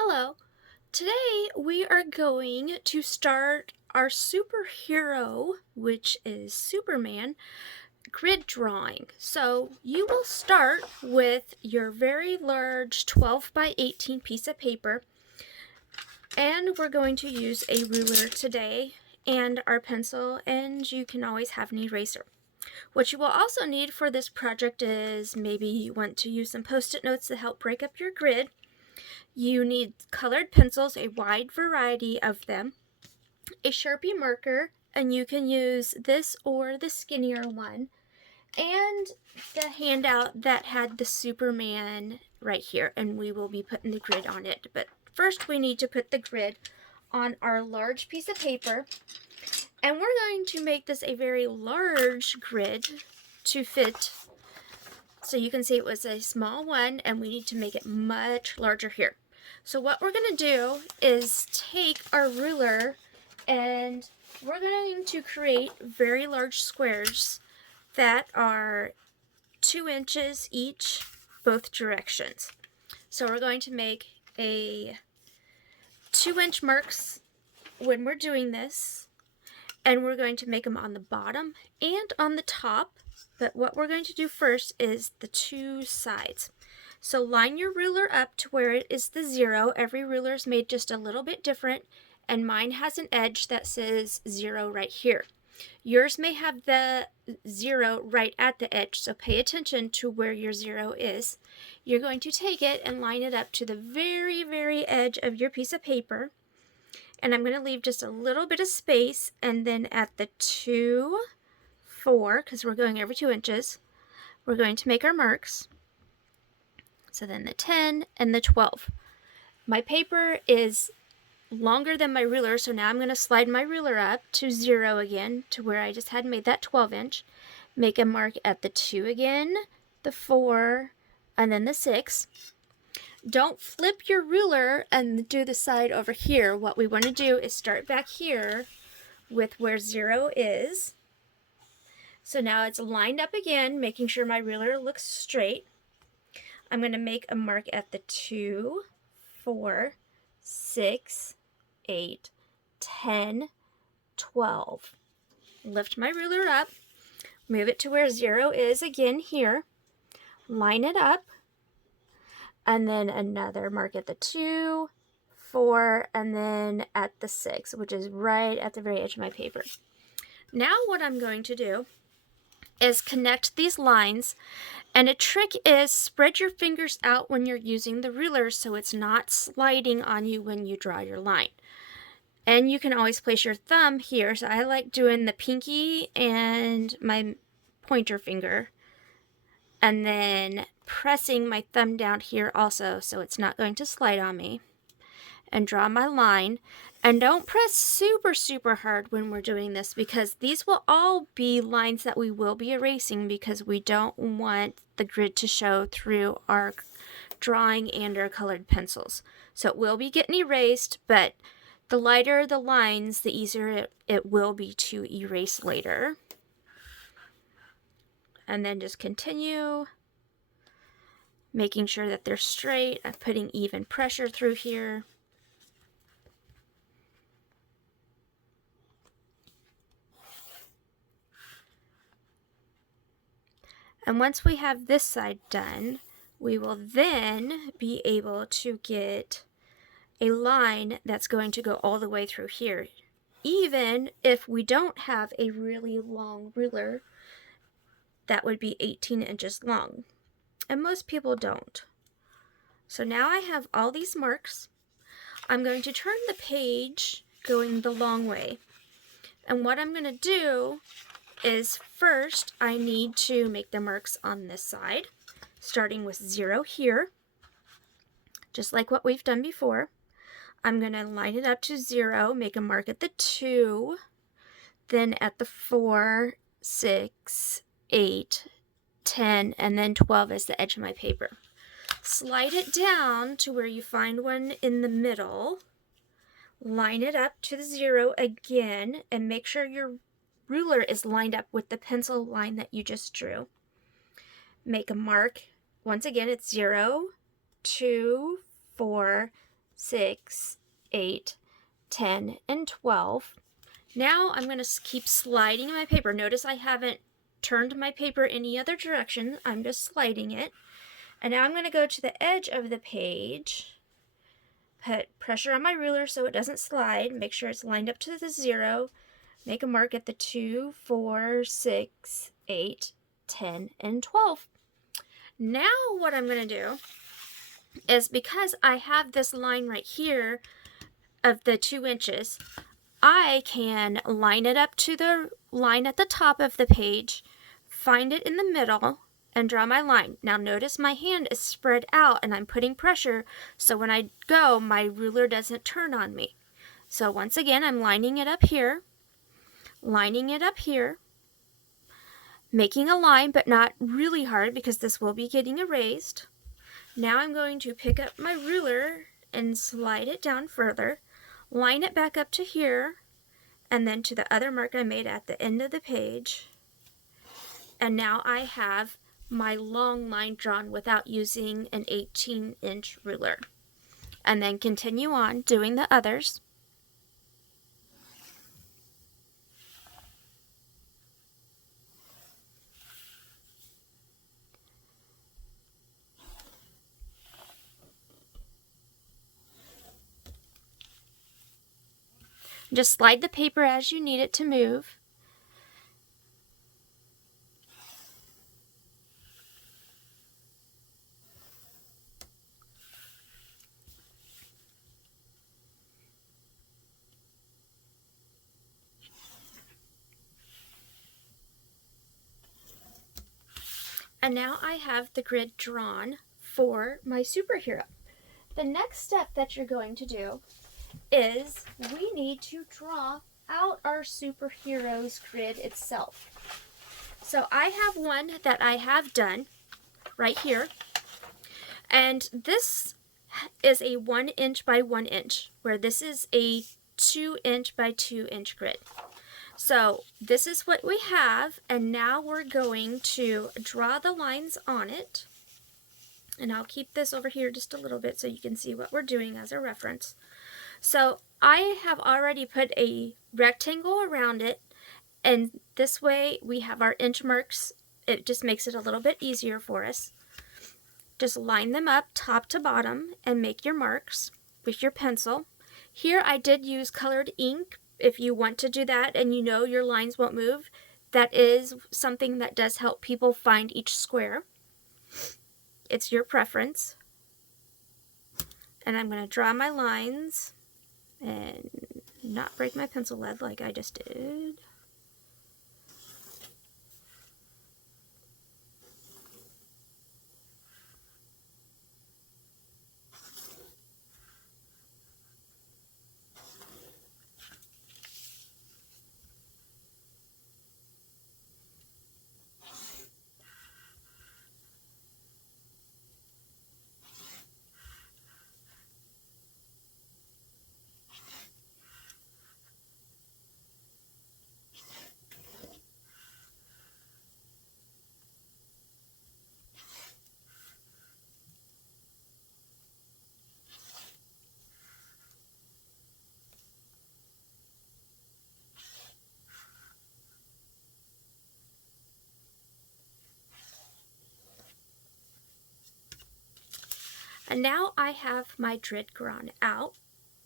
Hello. Today we are going to start our superhero, which is Superman, grid drawing. So you will start with your very large 12 by 18 piece of paper, and we're going to use a ruler today and our pencil, and you can always have an eraser. What you will also need for this project is maybe you want to use some post-it notes to help break up your grid. You need colored pencils, a wide variety of them, a Sharpie marker, and you can use this or the skinnier one, and the handout that had the Superman right here, and we will be putting the grid on it. But first we need to put the grid on our large piece of paper, and we're going to make this a very large grid to fit. So you can see it was a small one, and we need to make it much larger here. So what we're going to do is take our ruler, and we're going to create very large squares that are 2 inches each, both directions. So we're going to make a 2-inch marks when we're doing this, and we're going to make them on the bottom and on the top. But what we're going to do first is the 2 sides. So line your ruler up to where it is the 0. Every ruler is made just a little bit different, and mine has an edge that says 0 right here. Yours may have the 0 right at the edge, so pay attention to where your 0 is. You're going to take it and line it up to the very, very edge of your piece of paper. And I'm going to leave just a little bit of space, and then at the 2, 4, because we're going over 2 inches, we're going to make our marks. So then the 10 and the 12. My paper is longer than my ruler, so now I'm going to slide my ruler up to 0 again, to where I just had made that 12-inch. Make a mark at the 2 again, the 4, and then the 6. Don't flip your ruler and do the side over here. What we want to do is start back here with where 0 is. So now it's lined up again, making sure my ruler looks straight. I'm going to make a mark at the 2, 4, 6, 8, 10, 12. Lift my ruler up, move it to where 0 is again here, line it up, and then another mark at the 2, 4, and then at the 6, which is right at the very edge of my paper. Now what I'm going to do is connect these lines, and a trick is spread your fingers out when you're using the ruler so it's not sliding on you when you draw your line. And you can always place your thumb here, so I like doing the pinky and my pointer finger, and then pressing my thumb down here also so it's not going to slide on me, and draw my line. And don't press super, super hard when we're doing this, because these will all be lines that we will be erasing, because we don't want the grid to show through our drawing and our colored pencils. So it will be getting erased, but the lighter the lines, the easier it will be to erase later. And then just continue making sure that they're straight. I'm putting even pressure through here. And once we have this side done, we will then be able to get a line that's going to go all the way through here. Even if we don't have a really long ruler, that would be 18 inches long. And most people don't. So now I have all these marks. I'm going to turn the page going the long way. And what I'm going to do is first I need to make the marks on this side, starting with 0 here, just like what we've done before. I'm going to line it up to 0, make a mark at the 2, then at the 4, 6, 8, 10, and then 12 as the edge of my paper. Slide it down to where you find one in the middle, line it up to the 0 again, and make sure your ruler is lined up with the pencil line that you just drew. Make a mark. Once again, it's 0, 2, 4, 6, 8, 10, and 12. Now I'm going to keep sliding my paper. Notice I haven't turned my paper any other direction. I'm just sliding it. And now I'm going to go to the edge of the page, put pressure on my ruler so it doesn't slide, make sure it's lined up to the 0, make a mark at the 2, 4, 6, 8, 10, and 12. Now what I'm going to do is, because I have this line right here of the 2 inches, I can line it up to the line at the top of the page, find it in the middle, and draw my line. Now notice my hand is spread out and I'm putting pressure, so when I go, my ruler doesn't turn on me. So once again, I'm lining it up here, making a line, but not really hard because this will be getting erased. Now I'm going to pick up my ruler and slide it down further, line it back up to here, and then to the other mark I made at the end of the page. And now I have my long line drawn without using an 18-inch ruler. And then continue on doing the others. Just slide the paper as you need it to move. And now I have the grid drawn for my superhero. The next step that you're going to do is we need to draw out our superhero's grid itself. So I have one that I have done right here, and this is a 1 inch by 1 inch, where this is a 2 inch by 2 inch grid. So this is what we have, and now we're going to draw the lines on it. And I'll keep this over here just a little bit so you can see what we're doing as a reference. So I have already put a rectangle around it, and this way we have our inch marks. It just makes it a little bit easier for us. Just line them up top to bottom and make your marks with your pencil. Here I did use colored ink. If you want to do that and you know your lines won't move, that is something that does help people find each square. It's your preference. And I'm going to draw my lines and not break my pencil lead like I just did. And now I have my grid drawn out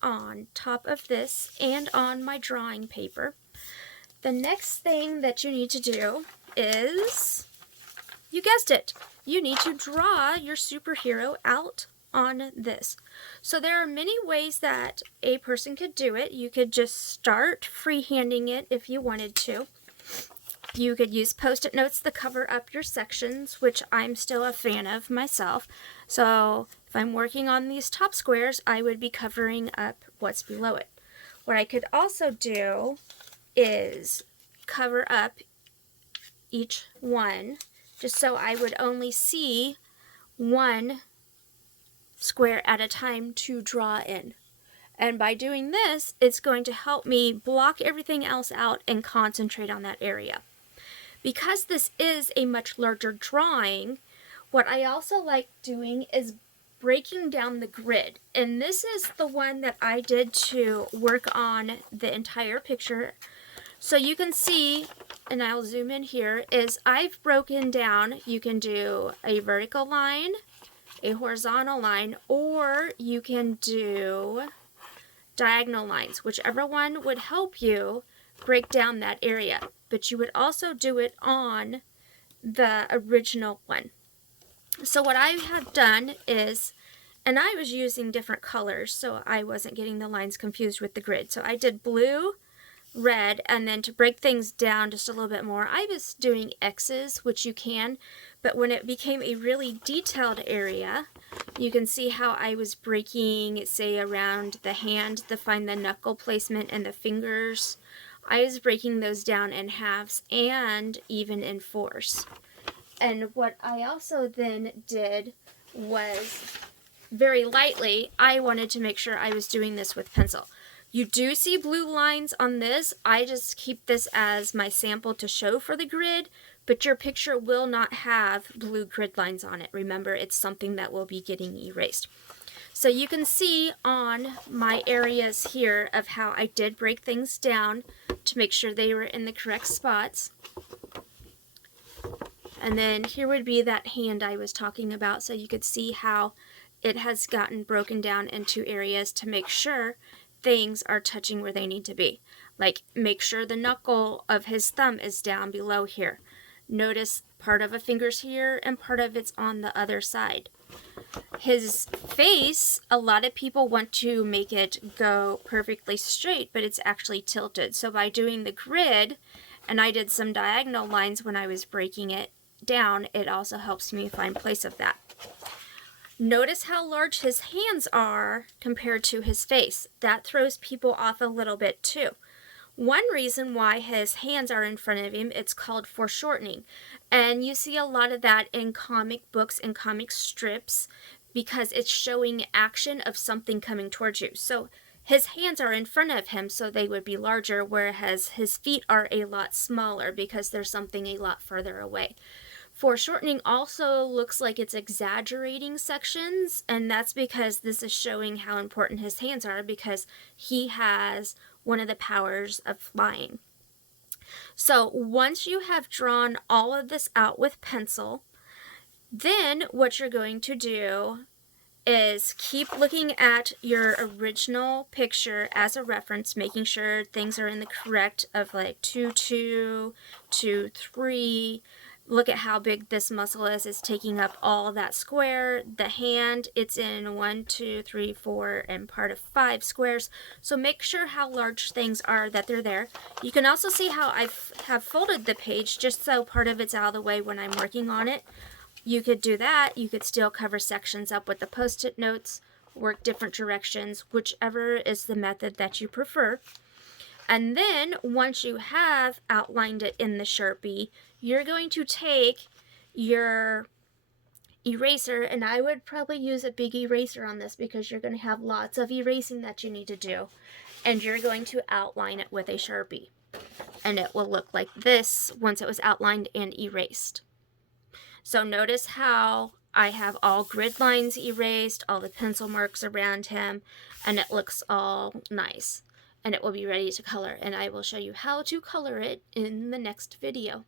on top of this and on my drawing paper. The next thing that you need to do is, you guessed it, you need to draw your superhero out on this. So there are many ways that a person could do it. You could just start freehanding it if you wanted to. You could use Post-it notes to cover up your sections, which I'm still a fan of myself. So if I'm working on these top squares, I would be covering up what's below it. What I could also do is cover up each one, just so I would only see one square at a time to draw in. And by doing this, it's going to help me block everything else out and concentrate on that area. Because this is a much larger drawing, what I also like doing is breaking down the grid. And this is the one that I did to work on the entire picture. So you can see, and I'll zoom in here, is I've broken down, you can do a vertical line, a horizontal line, or you can do diagonal lines, whichever one would help you break down that area. But you would also do it on the original one. So what I have done is, and I was using different colors so I wasn't getting the lines confused with the grid. So I did blue, red, and then to break things down just a little bit more, I was doing X's, which you can, but when it became a really detailed area, you can see how I was breaking, say, around the hand to find the knuckle placement and the fingers. I was breaking those down in halves and even in fours. And what I also then did was, very lightly, I wanted to make sure I was doing this with pencil. You do see blue lines on this. I just keep this as my sample to show for the grid, but your picture will not have blue grid lines on it. Remember, it's something that will be getting erased. So you can see on my areas here of how I did break things down to make sure they were in the correct spots. And then here would be that hand I was talking about, so you could see how it has gotten broken down into areas to make sure things are touching where they need to be. Like, make sure the knuckle of his thumb is down below here. Notice part of a finger's here and part of it's on the other side. His face, a lot of people want to make it go perfectly straight, but it's actually tilted. So by doing the grid, and I did some diagonal lines when I was breaking it down, it also helps me find place of that. Notice how large his hands are compared to his face. That throws people off a little bit too. One reason why his hands are in front of him, it's called foreshortening. And you see a lot of that in comic books and comic strips because it's showing action of something coming towards you. So his hands are in front of him, so they would be larger, whereas his feet are a lot smaller because there's something a lot further away. Foreshortening also looks like it's exaggerating sections, and that's because this is showing how important his hands are because he has one of the powers of flying. So once you have drawn all of this out with pencil, then what you're going to do is keep looking at your original picture as a reference, making sure things are in the correct of like 2, 2, 2, 3. Look at how big this muscle is. It's taking up all that square. The hand, it's in 1, 2, 3, 4, and part of 5 squares. So make sure how large things are that they're there. You can also see how I have folded the page just so part of it's out of the way when I'm working on it. You could do that. You could still cover sections up with the post-it notes, work different directions, whichever is the method that you prefer. And then once you have outlined it in the Sharpie, you're going to take your eraser, and I would probably use a big eraser on this because you're going to have lots of erasing that you need to do, and you're going to outline it with a Sharpie. And it will look like this once it was outlined and erased. So notice how I have all grid lines erased, all the pencil marks around him, and it looks all nice. And it will be ready to color, and I will show you how to color it in the next video.